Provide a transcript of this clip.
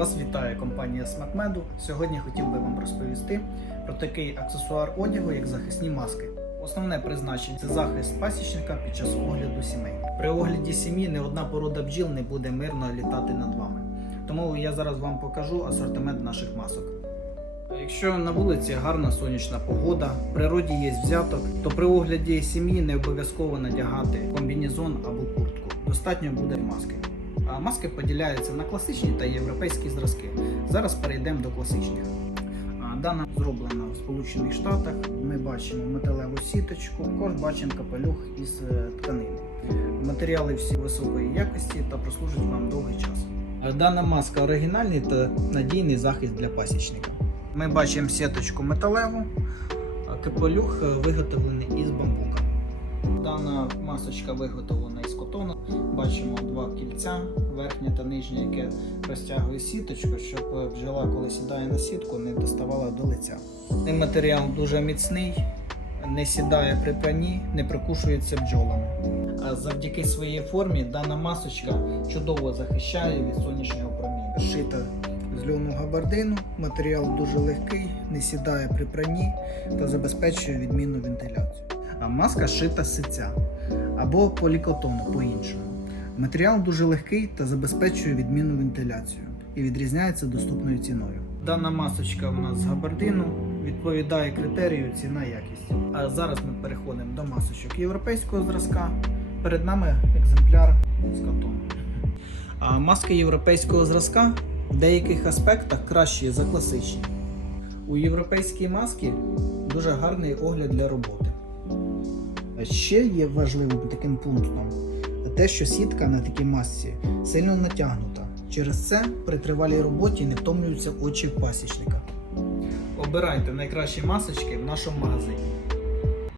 Вас вітає компанія SmackMedu. Сьогодні хотів би вам розповісти про такий аксесуар одягу, як захисні маски. Основне призначення це захист пасічника під час огляду сімей. При огляді сім'ї не одна порода бджіл не буде мирно літати над вами. Тому я зараз вам покажу асортимент наших масок. Якщо на вулиці гарна сонячна погода, в природі є взяток, то при огляді сім'ї не обов'язково надягати комбінезон або куртку. Достатньо буде маски. Маски поділяються на класичні та європейські зразки. Зараз перейдемо до класичних. Дана зроблена в Сполучених Штатах. Ми бачимо металеву сіточку, також бачимо капелюх із е, тканини. Матеріали всі високої якості та прослужать вам довгий час. Дана маска оригінальний та надійний захист для пасічника. Ми бачимо сіточку металеву, капелюх е, виготовлений із бамбука. Дана масочка виготовлена із котону. Бачимо два кільця, верхнє та нижнє, яке розтягує сіточку, щоб е, бджола, коли сідає на сітку, не доставала до лиця. Цей матеріал дуже міцний, не сідає при пранні, не прокушується бджолами. А завдяки своїй формі дана масочка чудово захищає від сонячного проміння. Шита з льону габардину, матеріал дуже легкий, не сідає при пранні та забезпечує відмінну вентиляцію. А маска шита з ситця або полікотону по-іншому. Матеріал дуже легкий та забезпечує відмінну вентиляцію і відрізняється доступною ціною. Дана масочка у нас з габардину відповідає критерію ціна якість. А зараз ми переходимо до масочок європейського зразка. Перед нами екземпляр з катону. А маски європейського зразка в деяких аспектах кращі за класичні. У європейській маски дуже гарний огляд для роботи. Ще є важливим таким пунктом те, що сітка на такій масці сильно натягнута. Через це при тривалій роботі не втомлюються очі пасічника. Обирайте найкращі масочки в нашому магазині.